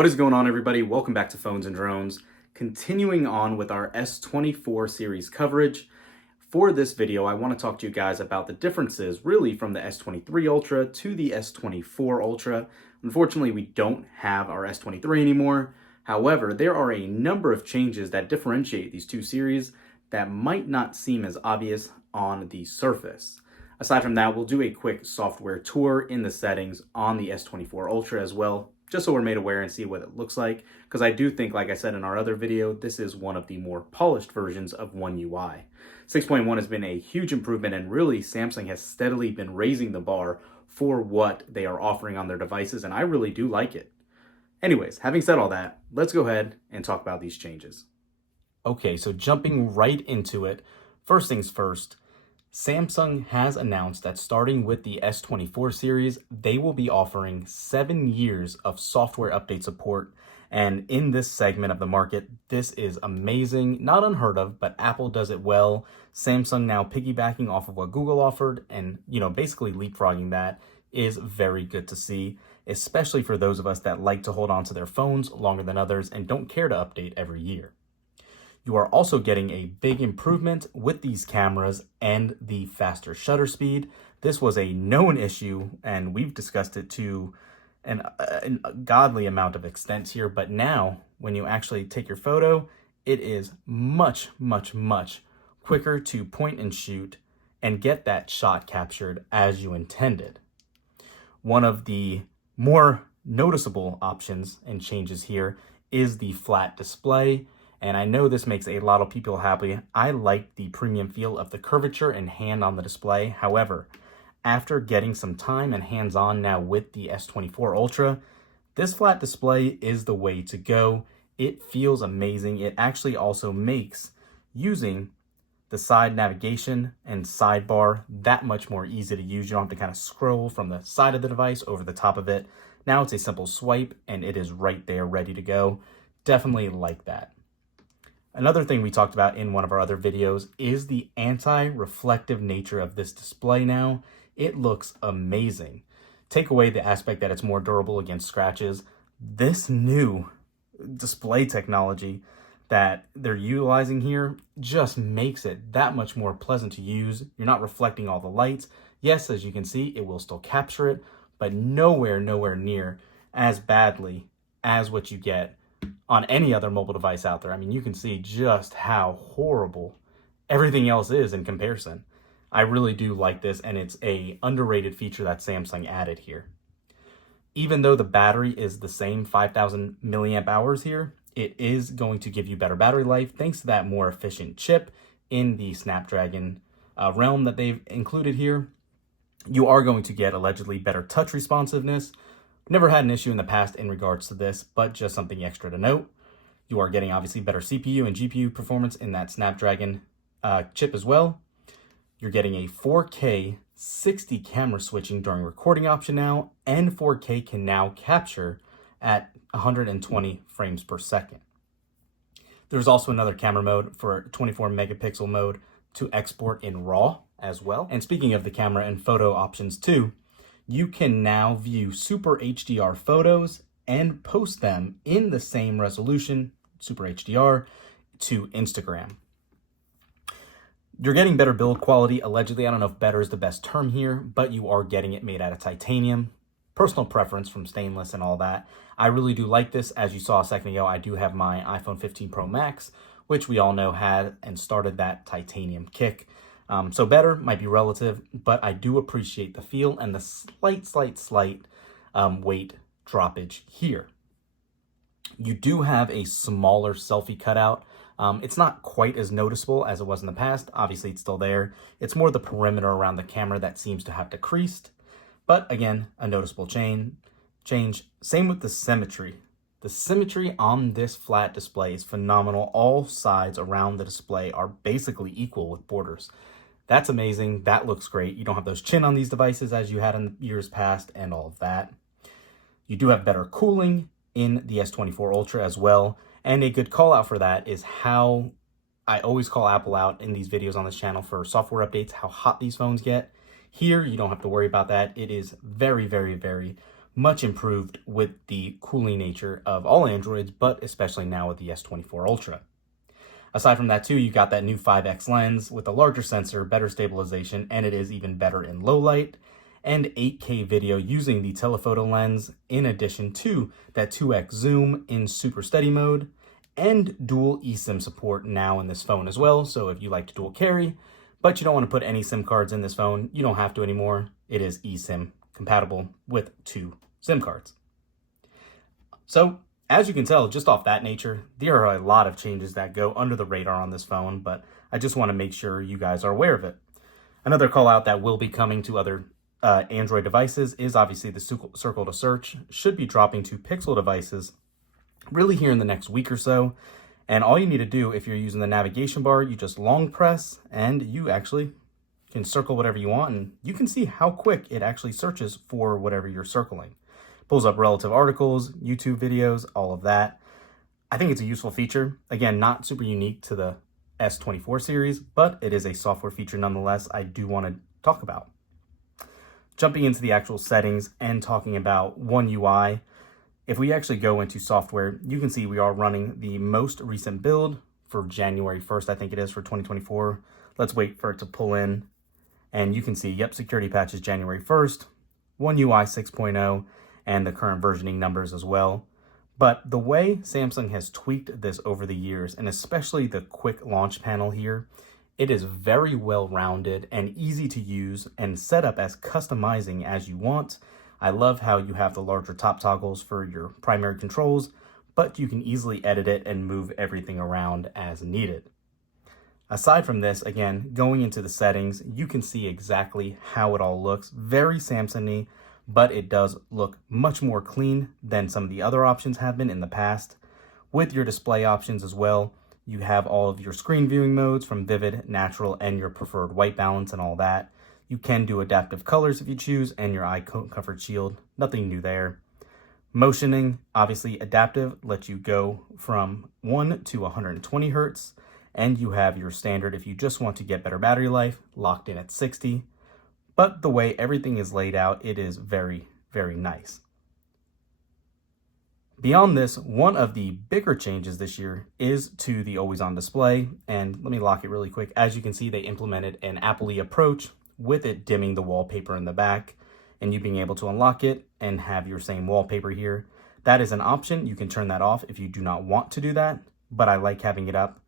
What is going on, everybody? Welcome back to Phones and Drones. Continuing on with our S24 series coverage. For this video, I want to talk to you guys about the differences really from the S23 Ultra to the S24 Ultra. Unfortunately, we don't have our S23 anymore. However, there are a number of changes that differentiate these two series that might not seem as obvious on the surface. Aside from that, we'll do a quick software tour in the settings on the S24 Ultra as well, just so we're made aware and see what it looks like, because I do think, like I said in our other video, this is one of the more polished versions of OneUI. 6.1 has been a huge improvement, and really Samsung has steadily been raising the bar for what they are offering on their devices, and I really do like it. Anyways, having said all that, let's go ahead and talk about these changes. Okay, so jumping right into it, first things first, Samsung has announced that starting with the S24 series, they will be offering 7 years of software update support. And in this segment of the market, this is amazing, not unheard of, but Apple does it well. Samsung now piggybacking off of what Google offered and, basically leapfrogging that is very good to see, especially for those of us that like to hold on to their phones longer than others and don't care to update every year. You are also getting a big improvement with these cameras and the faster shutter speed. This was a known issue, and we've discussed it to a godly amount of extent here, but now when you actually take your photo, it is much, much, much quicker to point and shoot and get that shot captured as you intended. One of the more noticeable options and changes here is the flat display. And I know this makes a lot of people happy. I like the premium feel of the curvature and hand on the display. However, after getting some time and hands-on now with the S24 Ultra, this flat display is the way to go. It feels amazing. It actually also makes using the side navigation and sidebar that much more easy to use. You don't have to kind of scroll from the side of the device over the top of it. Now it's a simple swipe and it is right there ready to go. Definitely like that. Another thing we talked about in one of our other videos is the anti-reflective nature of this display now. It looks amazing. Take away the aspect that it's more durable against scratches. This new display technology that they're utilizing here just makes it that much more pleasant to use. You're not reflecting all the lights. Yes, as you can see, it will still capture it, but nowhere near as badly as what you get on any other mobile device out there. I mean, you can see just how horrible everything else is in comparison. I really do like this, and it's a underrated feature that Samsung added here. Even though the battery is the same 5,000 milliamp hours here, it is going to give you better battery life thanks to that more efficient chip in the Snapdragon realm that they've included here. You are going to get allegedly better touch responsiveness. Never had an issue in the past in regards to this, but just something extra to note. You are getting obviously better CPU and GPU performance in that Snapdragon chip as well. You're getting a 4K 60 camera switching during recording option now, and 4K can now capture at 120 frames per second. There's also another camera mode for 24 megapixel mode to export in RAW as well. And speaking of the camera and photo options too, you can now view Super HDR photos and post them in the same resolution, Super HDR, to Instagram. You're getting better build quality, allegedly. I don't know if better is the best term here, but you are getting it made out of titanium. Personal preference from stainless and all that. I really do like this. As you saw a second ago, I do have my iPhone 15 Pro Max, which we all know had and started that titanium kick. So better might be relative, but I do appreciate the feel and the slight weight droppage here. You do have a smaller selfie cutout. It's not quite as noticeable as it was in the past. Obviously, it's still there. It's more the perimeter around the camera that seems to have decreased. But again, a noticeable change. Same with the symmetry. The symmetry on this flat display is phenomenal. All sides around the display are basically equal with borders. That's amazing. That looks great. You don't have those chin on these devices as you had in years past and all of that. You do have better cooling in the S24 Ultra as well. And a good call out for that is how I always call Apple out in these videos on this channel for software updates, how hot these phones get. Here, you don't have to worry about that. It is very much improved with the cooling nature of all Androids, but especially now with the S24 Ultra. Aside from that too, you got that new 5x lens with a larger sensor, better stabilization, and it is even better in low light, and 8K video using the telephoto lens, in addition to that 2x zoom in super steady mode, and dual eSIM support now in this phone as well. So if you like to dual carry, but you don't want to put any SIM cards in this phone, you don't have to anymore. It is eSIM compatible with 2 SIM cards. So as you can tell, just off that nature, there are a lot of changes that go under the radar on this phone, but I just want to make sure you guys are aware of it. Another call out that will be coming to other Android devices is obviously the circle to search. Should be dropping to Pixel devices really here in the next week or so. And all you need to do if you're using the navigation bar, you just long press and you actually can circle whatever you want, and you can see how quick it actually searches for whatever you're circling. Pulls up relative articles, YouTube videos, all of that. I think it's a useful feature. Again, not super unique to the S24 series, but it is a software feature nonetheless I do want to talk about. Jumping into the actual settings and talking about OneUI, if we actually go into software, you can see we are running the most recent build for January 1st, I think it is, for 2024. Let's wait for it to pull in. And you can see, yep, security patch is January 1st, OneUI 6.0, and the current versioning numbers as well. But the way Samsung has tweaked this over the years, and especially the quick launch panel here, it is very well rounded and easy to use and set up as customizing as you want. I love how you have the larger top toggles for your primary controls, but you can easily edit it and move everything around as needed. Aside from this, again, going into the settings, you can see exactly how it all looks. Very Samsung-y, but it does look much more clean than some of the other options have been in the past. With your display options as well, you have all of your screen viewing modes from vivid, natural, and your preferred white balance and all that. You can do adaptive colors if you choose, and your eye comfort shield. Nothing new there. Motioning, obviously adaptive, lets you go from 1 to 120 hertz, and you have your standard if you just want to get better battery life, locked in at 60. But the way everything is laid out, it is very, very nice. Beyond this, one of the bigger changes this year is to the always on display. And let me lock it really quick. As you can see, they implemented an Apple-y approach with it dimming the wallpaper in the back and you being able to unlock it and have your same wallpaper here. That is an option. You can turn that off if you do not want to do that, but I like having it up.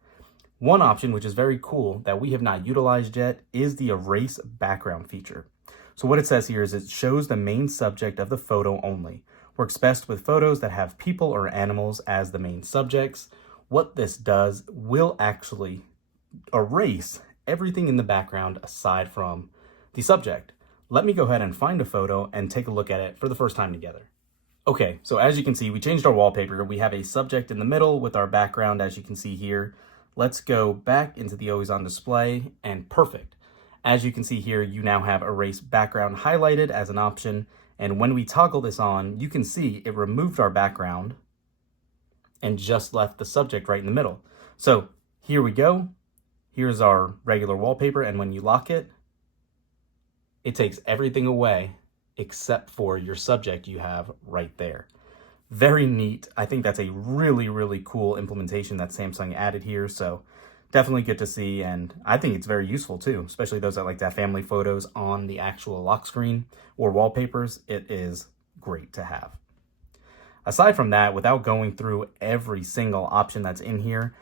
One option, which is very cool that we have not utilized yet, is the erase background feature. So what it says here is it shows the main subject of the photo only. Works best with photos that have people or animals as the main subjects. What this does will actually erase everything in the background aside from the subject. Let me go ahead and find a photo and take a look at it for the first time together. Okay, so as you can see, we changed our wallpaper. We have a subject in the middle with our background, as you can see here. Let's go back into the always on display, and perfect. As you can see here, you now have erase background highlighted as an option. And when we toggle this on, you can see it removed our background and just left the subject right in the middle. So here we go. Here's our regular wallpaper. And when you lock it, it takes everything away except for your subject you have right there. Very neat. I think that's a really, really cool implementation that Samsung added here. So definitely good to see. And I think it's very useful too, especially those that like to have family photos on the actual lock screen or wallpapers. It is great to have. Aside from that, without going through every single option that's in here,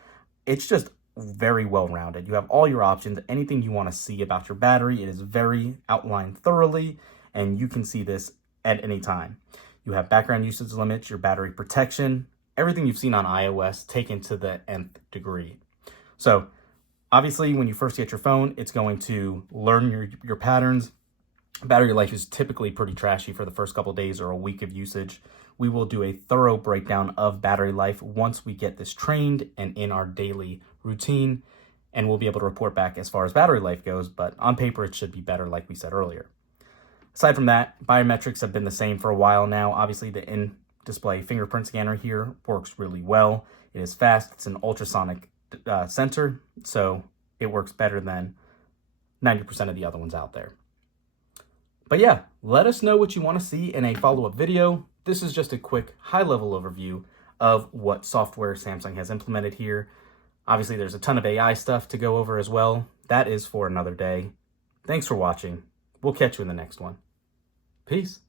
it's just very well rounded. You have all your options, anything you want to see about your battery. It is very outlined thoroughly, and you can see this at any time. You have background usage limits, your battery protection, everything you've seen on iOS taken to the nth degree. So obviously when you first get your phone, it's going to learn your patterns. Battery life is typically pretty trashy for the first couple of days or a week of usage. We will do a thorough breakdown of battery life once we get this trained and in our daily routine, and we'll be able to report back as far as battery life goes, but on paper it should be better like we said earlier. Aside from that, biometrics have been the same for a while now. Obviously the in-display fingerprint scanner here works really well. It is fast, it's an ultrasonic sensor, so it works better than 90% of the other ones out there. But yeah, Let us know what you want to see in a follow-up video. This is just a quick high-level overview of what software Samsung has implemented here. Obviously, there's a ton of AI stuff to go over as well. That is for another day. Thanks for watching. We'll catch you in the next one. Peace.